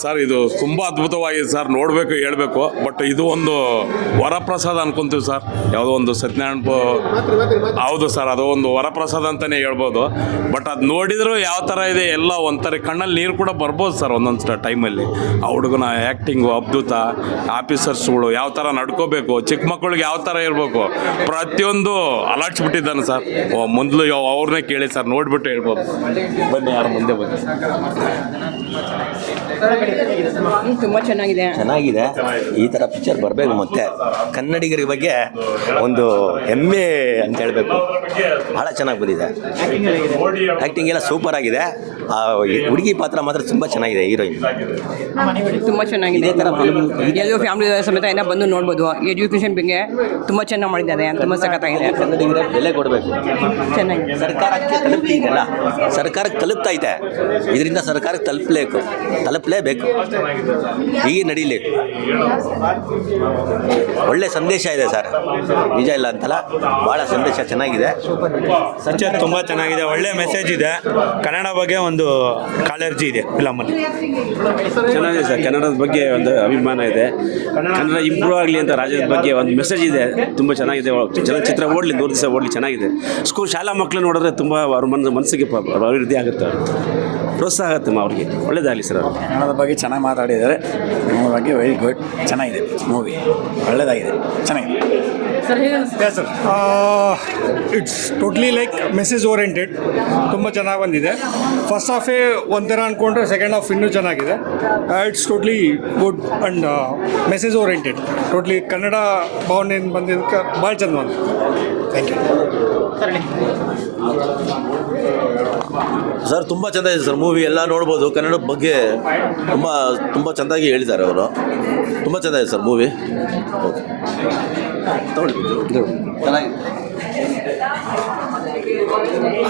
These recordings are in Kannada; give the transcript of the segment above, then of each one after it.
ಸರ್ ಇದು ತುಂಬ ಅದ್ಭುತವಾಗಿದೆ ಸರ್, ನೋಡಬೇಕು ಹೇಳ್ಬೇಕು. ಬಟ್ ಇದು ಒಂದು ವರಪ್ರಸಾದ ಅನ್ಕೊಂತೀವಿ ಸರ್. ಯಾವುದೋ ಒಂದು ಸತ್ಯನಾರಾಯಣ ಹೌದು ಸರ್, ಅದು ಒಂದು ವರಪ್ರಸಾದ ಅಂತಲೇ ಹೇಳ್ಬೋದು. ಬಟ್ ಅದು ನೋಡಿದ್ರು ಯಾವ ಥರ ಇದೆ ಎಲ್ಲ ಒಂಥರ ಕಣ್ಣಲ್ಲಿ ನೀರು ಕೂಡ ಬರ್ಬೋದು ಸರ್ ಒಂದೊಂದು ಟೈಮಲ್ಲಿ. ಆ ಹುಡುಗನ ಆ್ಯಕ್ಟಿಂಗು ಅದ್ಭುತ, ಆಫೀಸರ್ಸ್ಗಳು ಯಾವ ಥರ ನಡ್ಕೋಬೇಕು, ಚಿಕ್ಕ ಮಕ್ಕಳಿಗೆ ಯಾವ ಥರ ಇರಬೇಕು, ಪ್ರತಿಯೊಂದು ಅಲಾಡ್ಸ್ಬಿಟ್ಟಿದ್ದಾನೆ ಸರ್. ಮೊದಲು ಅವ್ರನ್ನೇ ಕೇಳಿ ಸರ್, ನೋಡಿಬಿಟ್ಟು ಹೇಳ್ಬೋದು. ಬನ್ನಿ, ಯಾರು ಮುಂದೆ ಬನ್ನಿ. ತುಂಬ ಚೆನ್ನಾಗಿದೆ. ಈ ಥರ ಪಿಕ್ಚರ್ ಬರಬೇಕು. ಮತ್ತೆ ಕನ್ನಡಿಗರ ಬಗ್ಗೆ ಒಂದು ಹೆಮ್ಮೆ ಅಂತ ಹೇಳಬೇಕು. ಭಾಳ ಚೆನ್ನಾಗಿ ಬಂದಿದೆ. ಆ್ಯಕ್ಟಿಂಗ್ ಎಲ್ಲ ಸೂಪರ್ ಆಗಿದೆ. ಹುಡುಗಿ ಪಾತ್ರ ಮಾತ್ರ ತುಂಬ ಚೆನ್ನಾಗಿದೆ. ಹೀರೋಯಿನ್ ತುಂಬ ಚೆನ್ನಾಗಿದೆ. ಇದೇ ಥರ ಎಲ್ಲರೂ ಫ್ಯಾಮಿಲಿ ಸಮೇತ ಏನೋ ಬಂದು ನೋಡ್ಬೋದು. ಎಜುಕೇಷನ್ ಬಗ್ಗೆ ತುಂಬ ಚೆನ್ನಾಗಿ ಮಾಡಿದ್ದಾರೆ. ತುಂಬ ಸಖತ್ತಾಗಿದೆ. ಕನ್ನಡಿಗರ ಬೆಲೆ ಕೊಡಬೇಕು. ಚೆನ್ನಾಗಿದೆ. ಸರ್ಕಾರಕ್ಕೆ ತಲುಪ್ತಿದೆಯಲ್ಲ, ಸರ್ಕಾರಕ್ಕೆ ತಲುಪ್ತಾ ಇದೆ. ಇದರಿಂದ ಸರ್ಕಾರಕ್ಕೆ ತಲುಪಲೇಬೇಕು. ಹೀಗೆ ನಡೀಲಿ. ಒಳ್ಳೆ ಸಂದೇಶ ಇದೆ ಸರ್, ನಿಜ ಇಲ್ಲ ಅಂತಲ್ಲ. ಭಾಳ ಸಂದೇಶ ಚೆನ್ನಾಗಿದೆ. ಪಿಕ್ಚರ್ ತುಂಬ ಚೆನ್ನಾಗಿದೆ. ಒಳ್ಳೆ ಮೆಸೇಜ್ ಇದೆ. ಕನ್ನಡ ಬಗ್ಗೆ ಒಂದು ಕಾಳಜಿ ಇದೆ ಫಿಲಮಲ್ಲಿ. ಚೆನ್ನಾಗಿದೆ ಸರ್. ಕನ್ನಡದ ಬಗ್ಗೆ ಒಂದು ಅಭಿಮಾನ ಇದೆ. ಕನ್ನಡ ಇಂಪ್ರೂವ್ ಆಗಲಿ ಅಂತ ರಾಜ್ಯದ ಬಗ್ಗೆ ಒಂದು ಮೆಸೇಜ್ ಇದೆ. ತುಂಬ ಚೆನ್ನಾಗಿದೆ. ಚಲನಚಿತ್ರ ಓಡಲಿ, ನೂರು ದಿವಸ ಓಡಲಿ, ಚೆನ್ನಾಗಿದೆ. ಶಾಲಾ ಮಕ್ಕಳು ನೋಡಿದ್ರೆ ತುಂಬ ಅವ್ರ ಮನಸ್ಸಿಗೆ ಅಭಿವೃದ್ಧಿ ಆಗುತ್ತೆ, ಪ್ರೋತ್ಸಾಹ ಆಗುತ್ತೆ ಅವ್ರಿಗೆ. ಒಳ್ಳೇದಾಗಲಿ ಸರ್. ಕನ್ನಡದ ಬಗ್ಗೆ ಚೆನ್ನಾಗಿ ಮಾತಾಡಿದ್ದಾರೆ. ನಮ್ಮ ಬಗ್ಗೆ ವೆರಿ ಗುಡ್, ಚೆನ್ನಾಗಿದೆ ಮೂವಿ, ಒಳ್ಳೆಯದಾಗಿದೆ, ಚೆನ್ನಾಗಿದೆ sir. Sir it's totally like message oriented. ತುಂಬ ಚೆನ್ನಾಗಿ ಬಂದಿದೆ. ಫಸ್ಟ್ ಹಾಫೇ ಒಂಥರ ಅಂದ್ಕೊಂಡ್ರೆ ಸೆಕೆಂಡ್ ಹಾಫ್ ಇನ್ನೂ ಚೆನ್ನಾಗಿದೆ. It's totally good and message oriented. Totally Kannada ಭಾವನೆಯಿಂದ ಬಂದಿದ್ದಕ್ಕೆ ಭಾಳ ಚಂದ ಬಂದು. Thank you sir. ತುಂಬ ಚೆಂದ ಇದೆ ಸರ್ ಮೂವಿ. ಎಲ್ಲ ನೋಡ್ಬೋದು. ಕನ್ನಡದ ಬಗ್ಗೆ ತುಂಬ ಚೆಂದಾಗಿ ಹೇಳಿದ್ದಾರೆ ಅವರು. ತುಂಬ ಚೆಂದ ಇದೆ ಸರ್ ಮೂವಿ. ಓಕೆ, ಚೆನ್ನಾಗಿದೆ.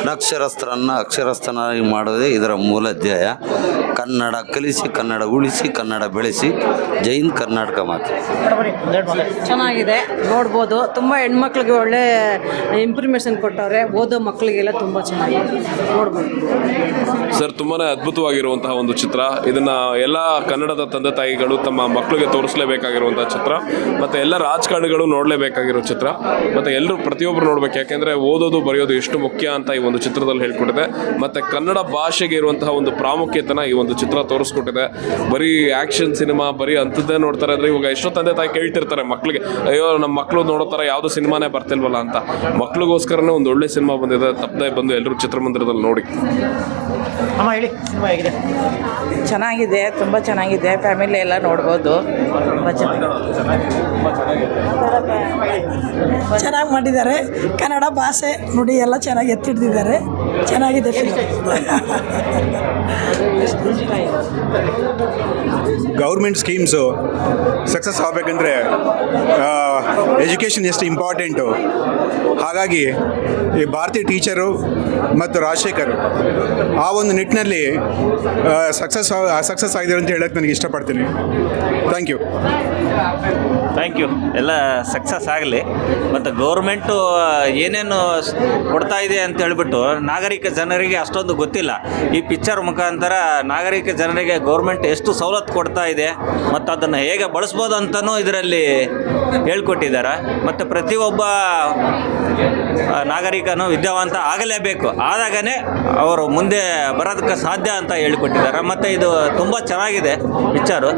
ಅನಕ್ಷರಸ್ಥರನ್ನು ಅಕ್ಷರಸ್ಥನಾಗಿ ಮಾಡೋದೇ ಇದರ ಮೂಲ ಧ್ಯೇಯ. ಕನ್ನಡ ಕಲಿಸಿ, ಕನ್ನಡ ಉಳಿಸಿ, ಕನ್ನಡ ಬೆಳೆಸಿ. ಜೈ ಹಿಂದ್, ಕರ್ನಾಟಕ ಮಾತು. ಚೆನ್ನಾಗಿದೆ, ನೋಡ್ಬೋದು. ತುಂಬ ಹೆಣ್ಮಕ್ಳಿಗೆ ಒಳ್ಳೆ ಇಂಪ್ರೂವ್ಮೇಷನ್ ಕೊಟ್ಟವ್ರೆ. ಓದೋ ಮಕ್ಕಳಿಗೆಲ್ಲ ತುಂಬ ಚೆನ್ನಾಗಿದೆ, ನೋಡ್ಬೋದು ಸರ್. ತುಂಬಾ ಅದ್ಭುತವಾಗಿರುವಂತಹ ಒಂದು ಚಿತ್ರ. ಇದನ್ನು ಎಲ್ಲ ಕನ್ನಡದ ತಂದೆ ತಾಯಿಗಳು ತಮ್ಮ ಮಕ್ಕಳಿಗೆ ತೋರಿಸಲೇಬೇಕಾಗಿರುವಂಥ ಚಿತ್ರ. ಮತ್ತು ಎಲ್ಲ ರಾಜಕಾರಣಿಗಳು ನೋಡಲೇಬೇಕಾಗಿರೋ ಚಿತ್ರ. ಮತ್ತು ಎಲ್ಲರೂ ಪ್ರತಿಯೊಬ್ಬರು ನೋಡ್ಬೇಕು. ಯಾಕೆಂದರೆ ಓದೋದು ಬರೆಯೋದು ಎಷ್ಟು ಮುಖ್ಯ ಅಂತ ಈ ಒಂದು ಚಿತ್ರದಲ್ಲಿ ಹೇಳ್ಕೊಟ್ಟಿದೆ. ಮತ್ತು ಕನ್ನಡ ಭಾಷೆಗೆ ಇರುವಂತಹ ಒಂದು ಪ್ರಾಮುಖ್ಯತೆನ ಈ ಒಂದು ಚಿತ್ರ ತೋರಿಸ್ಕೊಟ್ಟಿದೆ. ಬರೀ ಆ್ಯಕ್ಷನ್ ಸಿನಿಮಾ ಬರೀ ಅಂಥದ್ದೇ ನೋಡ್ತಾರೆ ಅಂದರೆ, ಇವಾಗ ಎಷ್ಟೋ ತಂದೆ ತಾಯಿ ಕೇಳ್ತಿರ್ತಾರೆ ಮಕ್ಕಳಿಗೆ, ಅಯ್ಯೋ ನಮ್ಮ ಮಕ್ಕಳು ನೋಡೋ ಥರ ಯಾವುದೋ ಸಿನಿಮಾನೇ ಬರ್ತಿಲ್ವಲ್ಲ ಅಂತ. ಮಕ್ಳಿಗೋಸ್ಕರನೇ ಒಂದು ಒಳ್ಳೆ ಸಿನಿಮಾ ಬಂದಿದೆ. ತಪ್ಪದೆ ಬಂದು ಎಲ್ಲರೂ ಚಿತ್ರಮಂದಿರದಲ್ಲಿ ನೋಡಿ. ಚೆನ್ನಾಗಿದೆ, ತುಂಬ ಚೆನ್ನಾಗಿದೆ. ಫ್ಯಾಮಿಲಿ ಎಲ್ಲ ನೋಡ್ಬೋದು. ಚೆನ್ನಾಗಿ ಮಾಡಿದ್ದಾರೆ. ಕನ್ನಡ ಭಾಷೆ ನುಡಿ ಎಲ್ಲ ಚೆನ್ನಾಗಿ ಎತ್ತಿಡ್ದಿದ್ದಾರೆ. ಚೆನ್ನಾಗಿದೆ ಫಿಲ್ಮ್. ಗೌರ್ಮೆಂಟ್ ಸ್ಕೀಮ್ಸು ಸಕ್ಸಸ್ ಆಗಬೇಕಂದ್ರೆ ಎಜುಕೇಷನ್ ಎಷ್ಟು ಇಂಪಾರ್ಟೆಂಟು. ಹಾಗಾಗಿ ಈ ಭಾರತೀಯ ಟೀಚರು ಮತ್ತು ರಾಜಶೇಖರ್ ಆ ಒಂದು ನಿಟ್ಟಿನಲ್ಲಿ ಸಕ್ಸಸ್ ಆಗಿದೆ ಅಂತ ಹೇಳಕ್ಕೆ ನನಗೆ ಇಷ್ಟಪಡ್ತೀನಿ. Thank you. ಎಲ್ಲ ಸಕ್ಸಸ್ ಆಗಲಿ. ಮತ್ತು ಗೌರ್ಮೆಂಟು ಏನೇನು ಕೊಡ್ತಾ ಇದೆ ಅಂತ ಹೇಳ್ಬಿಟ್ಟು ನಾಗರಿಕ ಜನರಿಗೆ ಅಷ್ಟೊಂದು ಗೊತ್ತಿಲ್ಲ. ಈ ಪಿಕ್ಚರ್ ಮುಖಾಂತರ ನಾಗರಿಕ ಜನರಿಗೆ ಗೌರ್ಮೆಂಟ್ ಎಷ್ಟು ಸವಲತ್ತು ಕೊಡ್ತಾ ಇದೆ ಮತ್ತು ಅದನ್ನು ಹೇಗೆ ಬಳಸ್ಬೋದು ಅಂತಲೂ ಇದರಲ್ಲಿ ಹೇಳ್ಕೊಟ್ಟಿದ್ದಾರೆ. ಮತ್ತು ಪ್ರತಿಯೊಬ್ಬ ನಾಗರಿಕನು ವಿದ್ಯಾವಂತ ಆಗಲೇಬೇಕು. ಆದಾಗನೇ ಅವರು ಮುಂದೆ ಬರೋದಕ್ಕೆ ಸಾಧ್ಯ ಅಂತ ಹೇಳಿಕೊಟ್ಟಿದ್ದಾರೆ. ಮತ್ತು ಇದು ತುಂಬ ಚೆನ್ನಾಗಿದೆ ಪಿಕ್ಚರು.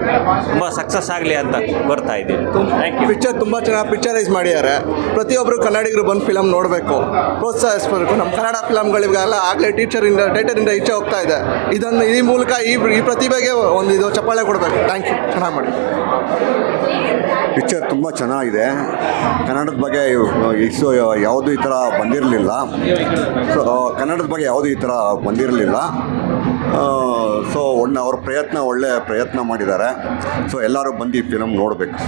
ತುಂಬ ಸಕ್ಸಸ್ ಆಗಲಿ ಅಂತ ಕೋರ್ತಾ ಇದ್ದೀನಿ. Thank you. ಪಿಕ್ಚರ್ ತುಂಬ ಚೆನ್ನಾಗಿ ಪಿಕ್ಚರೈಸ್ ಮಾಡಿದ್ದಾರೆ. ಪ್ರತಿಯೊಬ್ಬರು ಕನ್ನಡಿಗರು ಬಂದು ಫಿಲಮ್ ನೋಡಬೇಕು, ಪ್ರೋತ್ಸಾಹಿಸಬೇಕು. ನಮ್ಮ ಕನ್ನಡ ಫಿಲಮ್ಗಳಿಗೆಲ್ಲ ಆಗಲೇ ಥಿಯೇಟರಿಂದ ಇಚ್ಛೆ ಹೋಗ್ತಾ ಇದೆ. ಇದನ್ನು ಈ ಮೂಲಕ ಈ ಪ್ರತಿಭೆಗೆ ಒಂದು ಇದು ಚಪ್ಪಾಳೆ ಕೊಡಬೇಕು. Thank you. ಚೆನ್ನಾಗಿ ಮಾಡಿ. ಪಿಕ್ಚರ್ ತುಂಬ ಚೆನ್ನಾಗಿದೆ. ಕನ್ನಡದ ಬಗ್ಗೆ ಯಾವುದೂ ಈ ಥರ ಬಂದಿರಲಿಲ್ಲ. ಕನ್ನಡದ ಬಗ್ಗೆ ಯಾವುದೂ ಈ ಥರ ಬಂದಿರಲಿಲ್ಲ. ಸೊ ಅವ್ರ ಒಳ್ಳೆ ಪ್ರಯತ್ನ ಮಾಡಿದ್ದಾರೆ. ಸೊ ಎಲ್ಲರೂ ಬಂದು ಈ ಫಿಲಮ್ ನೋಡಬೇಕು.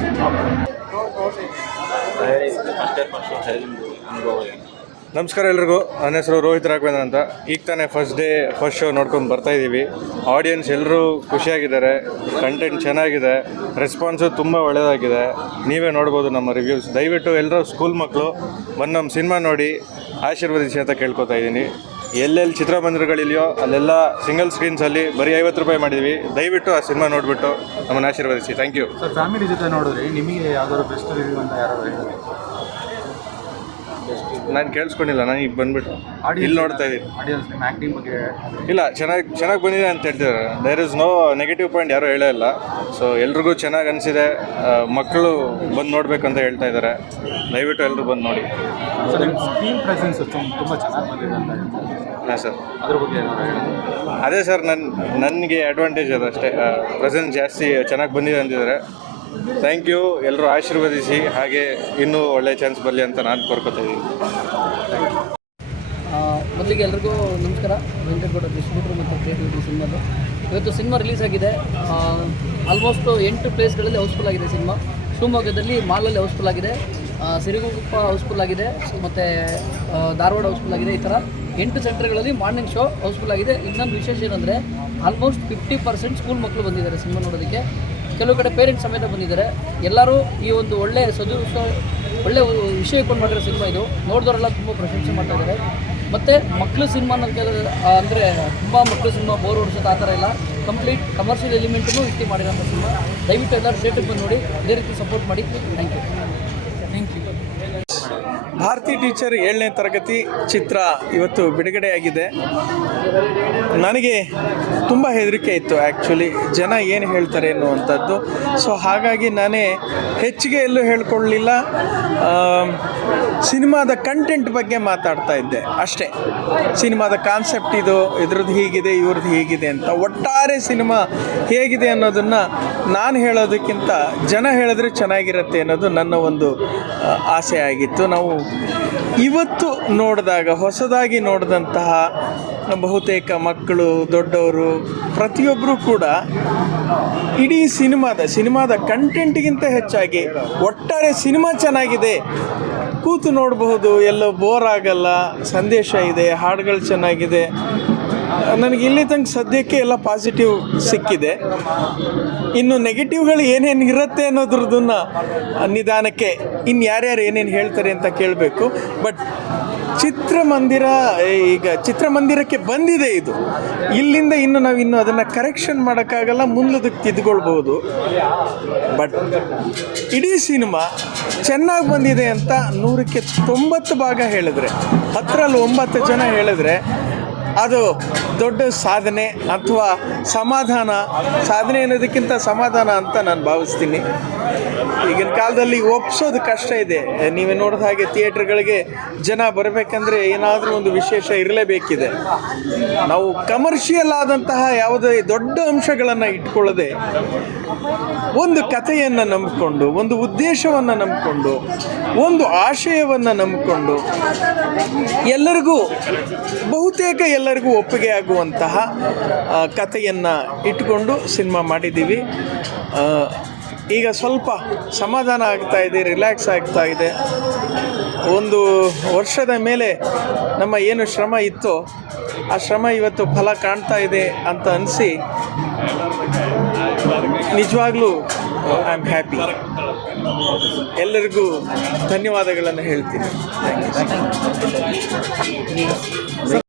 ನಮಸ್ಕಾರ ಎಲ್ರಿಗೂ. ನನ್ನ ಹೆಸರು ರೋಹಿತ್ ರಾಘವೇಂದ್ರ ಅಂತ. ಈಗ ತಾನೇ ಫಸ್ಟ್ ಶೋ ನೋಡ್ಕೊಂಡು ಬರ್ತಾಯಿದ್ದೀವಿ. ಆಡಿಯನ್ಸ್ ಎಲ್ಲರೂ ಖುಷಿಯಾಗಿದ್ದಾರೆ. ಕಂಟೆಂಟ್ ಚೆನ್ನಾಗಿದೆ. ರೆಸ್ಪಾನ್ಸು ತುಂಬ ಒಳ್ಳೆಯದಾಗಿದೆ. ನೀವೇ ನೋಡ್ಬೋದು ನಮ್ಮ ರಿವ್ಯೂಸ್. ದಯವಿಟ್ಟು ಎಲ್ಲರೂ ಸ್ಕೂಲ್ ಮಕ್ಕಳು ಬಂದು ನಮ್ಮ ಸಿನಿಮಾ ನೋಡಿ ಆಶೀರ್ವದಿಸಿ ಅಂತ ಕೇಳ್ಕೊತಾ ಇದ್ದೀನಿ. ಎಲ್ಲೆಲ್ಲಿ ಚಿತ್ರಮಂದಿರಗಳಿದೆಯೋ ಅಲ್ಲೆಲ್ಲ ಸಿಂಗಲ್ ಸ್ಕ್ರೀನ್ಸಲ್ಲಿ ಬರೀ 50 ರೂಪಾಯಿ ಮಾಡಿದ್ವಿ. ದಯವಿಟ್ಟು ಆ ಸಿನಿಮಾ ನೋಡಿಬಿಟ್ಟು ನಮ್ಮನ್ನು ಆಶೀರ್ವದಿಸಿ. Thank you. ಸರ್ ಫ್ಯಾಮಿಲಿ ಜೊತೆ ನೋಡಿದ್ರಿ, ನಿಮಗೆ ಯಾವ್ದಾದ್ರು ಬೆಸ್ಟ್ ರಿವ್ಯೂ ಅಂತ ಯಾರು ಹೇಳಿದ್ರು? ನಾನು ಕೇಳಿಸ್ಕೊಂಡಿಲ್ಲ, ನಾನು ಈಗ ಬಂದ್ಬಿಟ್ಟು ಇಲ್ಲಿ ನೋಡ್ತಾ ಇದ್ದೀನಿ. ಆಡಿಯನ್ಸ್ ನಿಮ್ಮ ಆ್ಯಕ್ಟಿಂಗ್ ಬಗ್ಗೆ ಇಲ್ಲ, ಚೆನ್ನಾಗಿ ಬಂದಿದೆ ಅಂತ ಹೇಳ್ತಿದ್ದಾರೆ. There is no negative point ಯಾರೂ ಹೇಳೇ ಇಲ್ಲ. ಸೊ ಎಲ್ರಿಗೂ ಚೆನ್ನಾಗಿ ಅನಿಸಿದೆ. ಮಕ್ಕಳು ಬಂದು ನೋಡಬೇಕಂತ ಹೇಳ್ತಾ ಇದ್ದಾರೆ. ದಯವಿಟ್ಟು ಎಲ್ಲರೂ ಬಂದು ನೋಡಿ. ಸರ್ ನಿಮ್ಮ ಸ್ಕ್ರೀನ್ ಪ್ರೆಸೆನ್ಸ್ ತುಂಬ ಚೆನ್ನಾಗಿ ಬಂದಿದೆ ಅಂತ ಹೇಳ್ತಾರೆ. ಹಾಂ ಸರ್, ಅದ್ರ ಬಗ್ಗೆ ಏನಾದ್ರು ಹೇಳಿದ್ರು? ಅದೇ ಸರ್ ನನಗೆ ಅಡ್ವಾಂಟೇಜ್ ಅದು ಅಷ್ಟೇ. ಪ್ರೆಸೆನ್ಸ್ ಜಾಸ್ತಿ ಚೆನ್ನಾಗಿ ಬಂದಿದೆ ಅಂತಿದ್ದಾರೆ. Thank you. ಎಲ್ಲರೂ ಆಶೀರ್ವದಿಸಿ, ಹಾಗೆ ಇನ್ನೂ ಒಳ್ಳೆ ಚಾನ್ಸ್ ಬರಲಿ ಅಂತ ನಾನು ಕೋರ್ಕೊತಾ ಇದ್ದೀನಿ. ಮೊದಲಿಗೆ ಎಲ್ರಿಗೂ ನಮಸ್ಕಾರ. ವೆಂಕಟಗೌಡ ಡಿಸ್ಟ್ರಿಬ್ಯೂಟರ್ ಮತ್ತು ಕ್ರಿಯೇಟಿವಿಟಿ ಸಿನಿಮಾದು ಇವತ್ತು ಸಿನಿಮಾ ರಿಲೀಸ್ ಆಗಿದೆ. ಆಲ್ಮೋಸ್ಟ್ 8 ಪ್ಲೇಸ್ಗಳಲ್ಲಿ ಹೌಸ್ಫುಲ್ ಆಗಿದೆ ಸಿನಿಮಾ. ಶಿವಮೊಗ್ಗದಲ್ಲಿ ಮಾಲಲ್ಲಿ ಹೌಸ್ಫುಲ್ ಆಗಿದೆ, ಸಿರಿಗುಪ್ಪ ಹೌಸ್ಫುಲ್ ಆಗಿದೆ, ಮತ್ತು ಧಾರವಾಡ ಹೌಸ್ಫುಲ್ ಆಗಿದೆ. ಈ ಥರ 8 ಸೆಂಟರ್ಗಳಲ್ಲಿ ಮಾರ್ನಿಂಗ್ ಶೋ ಹೌಸ್ಫುಲ್ ಆಗಿದೆ. ಇನ್ನೊಂದು ವಿಶೇಷ ಏನಂದರೆ ಆಲ್ಮೋಸ್ಟ್ 50% ಸ್ಕೂಲ್ ಮಕ್ಕಳು ಬಂದಿದ್ದಾರೆ ಸಿನಿಮಾ ನೋಡೋದಕ್ಕೆ. ಕೆಲವು ಕಡೆ ಪೇರೆಂಟ್ಸ್ ಸಮೇತ ಬಂದಿದ್ದಾರೆ. ಎಲ್ಲರೂ ಈ ಒಂದು ಒಳ್ಳೆ ಒಳ್ಳೆ ವಿಷಯ ಇಟ್ಕೊಂಡು ಮಾಡಿರೋ ಸಿನಿಮಾ ಇದು. ನೋಡಿದವರೆಲ್ಲ ತುಂಬ ಪ್ರಶಂಸೆ ಮಾಡ್ತಾ ಇದ್ದಾರೆ. ಮತ್ತು ಮಕ್ಕಳು ಸಿನಿಮಾ ಅಂದರೆ ತುಂಬ ಮಕ್ಕಳು ಸಿನಿಮಾ ಬೋರ್ ಹೊಡಿಸೋದು ಆ ಥರ ಇಲ್ಲ. ಕಂಪ್ಲೀಟ್ ಕಮರ್ಷಿಯಲ್ ಎಲಿಮೆಂಟನ್ನು ಇಟ್ಟು ಮಾಡಿರೋಂಥ ಸಿನಿಮಾ. ದಯವಿಟ್ಟು ಎಲ್ಲರೂ ಥಿಯೇಟ್ರಿಗೆ ಬಂದು ನೋಡಿ, ಇದೇ ರೀತಿ ಸಪೋರ್ಟ್ ಮಾಡಿ. Thank you. ಭಾರತಿ ಟೀಚರ್ 7ನೇ ತರಗತಿ ಚಿತ್ರ ಇವತ್ತು ಬಿಡುಗಡೆಯಾಗಿದೆ. ನನಗೆ ತುಂಬ ಹೆದರಿಕೆ ಇತ್ತು ಆ್ಯಕ್ಚುಲಿ, ಜನ ಏನು ಹೇಳ್ತಾರೆ ಅನ್ನುವಂಥದ್ದು. ಸೊ ಹಾಗಾಗಿ ನಾನೇ ಹೆಚ್ಚಿಗೆ ಎಲ್ಲೂ ಹೇಳ್ಕೊಳ್ಳಲಿಲ್ಲ. ಸಿನಿಮಾದ ಕಂಟೆಂಟ್ ಬಗ್ಗೆ ಮಾತಾಡ್ತಾ ಇದ್ದೆ ಅಷ್ಟೇ. ಸಿನಿಮಾದ ಕಾನ್ಸೆಪ್ಟ್ ಇದ್ರದ್ದು ಹೀಗಿದೆ, ಇವ್ರದ್ದು ಹೀಗಿದೆ ಅಂತ. ಒಟ್ಟಾರೆ ಸಿನಿಮಾ ಹೇಗಿದೆ ಅನ್ನೋದನ್ನು ನಾನು ಹೇಳೋದಕ್ಕಿಂತ ಜನ ಹೇಳಿದ್ರೆ ಚೆನ್ನಾಗಿರುತ್ತೆ ಅನ್ನೋದು ನನ್ನ ಒಂದು ಆಸೆ ಆಗಿತ್ತು. ನಾವು ಇವತ್ತು ನೋಡಿದಾಗ, ಹೊಸದಾಗಿ ನೋಡಿದಂತಹ ಬಹುತೇಕ ಮಕ್ಕಳು, ದೊಡ್ಡವರು, ಪ್ರತಿಯೊಬ್ಬರೂ ಕೂಡ ಇಡೀ ಸಿನಿಮಾದ ಕಂಟೆಂಟ್ಗಿಂತ ಹೆಚ್ಚಾಗಿ ಒಟ್ಟಾರೆ ಸಿನಿಮಾ ಚೆನ್ನಾಗಿದೆ, ಕೂತು ನೋಡಬಹುದು, ಎಲ್ಲೋ ಬೋರ್ ಆಗಲ್ಲ, ಸಂದೇಶ ಇದೆ, ಹಾಡುಗಳು ಚೆನ್ನಾಗಿದೆ. ನನಗೆ ಇಲ್ಲಿ ತನಕ ಸದ್ಯಕ್ಕೆ ಎಲ್ಲ ಪಾಸಿಟಿವ್ ಸಿಕ್ಕಿದೆ. ಇನ್ನು ನೆಗೆಟಿವ್ಗಳು ಏನೇನು ಇರುತ್ತೆ ಅನ್ನೋದ್ರದ್ದನ್ನು ನಿಧಾನಕ್ಕೆ ಇನ್ನು ಯಾರ್ಯಾರು ಏನೇನು ಹೇಳ್ತಾರೆ ಅಂತ ಕೇಳಬೇಕು. ಬಟ್ ಚಿತ್ರಮಂದಿರಕ್ಕೆ ಬಂದಿದೆ ಇದು. ಇಲ್ಲಿಂದ ನಾವು ಅದನ್ನು ಕರೆಕ್ಷನ್ ಮಾಡೋಕ್ಕಾಗಲ್ಲ, ಮುಂದಕ್ಕೆ ತಿದ್ಕೊಳ್ಬೋದು. ಬಟ್ ಇಡೀ ಸಿನಿಮಾ ಚೆನ್ನಾಗಿ ಬಂದಿದೆ ಅಂತ 100ಕ್ಕೆ 90 ಭಾಗ ಹೇಳಿದ್ರೆ, 10ರಲ್ಲಿ 9 ಜನ ಹೇಳಿದ್ರೆ ಅದು ದೊಡ್ಡ ಸಾಧನೆ ಅಥವಾ ಸಾಧನೆ ಅನ್ನೋದಕ್ಕಿಂತ ಸಮಾಧಾನ ಅಂತ ನಾನು ಭಾವಿಸ್ತೀನಿ. ಈಗಿನ ಕಾಲದಲ್ಲಿ ಒಪ್ಸೋದು ಕಷ್ಟ ಇದೆ. ನೀವೇ ನೋಡಿದ ಹಾಗೆ ಥಿಯೇಟ್ರ್ಗಳಿಗೆ ಜನ ಬರಬೇಕಂದ್ರೆ ಏನಾದರೂ ಒಂದು ವಿಶೇಷ ಇರಲೇಬೇಕಿದೆ. ನಾವು ಕಮರ್ಷಿಯಲ್ ಆದಂತಹ ಯಾವುದೇ ದೊಡ್ಡ ಅಂಶಗಳನ್ನು ಇಟ್ಕೊಳ್ಳದೆ ಒಂದು ಕಥೆಯನ್ನು ನಂಬಿಕೊಂಡು, ಒಂದು ಉದ್ದೇಶವನ್ನು ನಂಬಿಕೊಂಡು, ಒಂದು ಆಶಯವನ್ನು ನಂಬಿಕೊಂಡು ಬಹುತೇಕ ಎಲ್ಲರಿಗೂ ಒಪ್ಪಿಗೆ ಆಗುವಂತಹ ಕಥೆಯನ್ನು ಇಟ್ಕೊಂಡು ಸಿನಿಮಾ ಮಾಡಿದ್ದೀವಿ. ಈಗ ಸ್ವಲ್ಪ ಸಮಾಧಾನ ಆಗ್ತಾ ಇದೆ, ರಿಲ್ಯಾಕ್ಸ್ ಆಗ್ತಾ ಇದೆ. 1 ವರ್ಷದ ಮೇಲೆ ನಮ್ಮ ಏನು ಶ್ರಮ ಇತ್ತೋ ಆ ಶ್ರಮ ಇವತ್ತು ಫಲ ಕಾಣ್ತಾ ಇದೆ ಅಂತ ಅನಿಸಿ ನಿಜವಾಗ್ಲೂ ಐ ಆಮ್ ಹ್ಯಾಪಿ. ಎಲ್ಲರಿಗೂ ಧನ್ಯವಾದಗಳನ್ನು ಹೇಳ್ತೀನಿ. Thank you.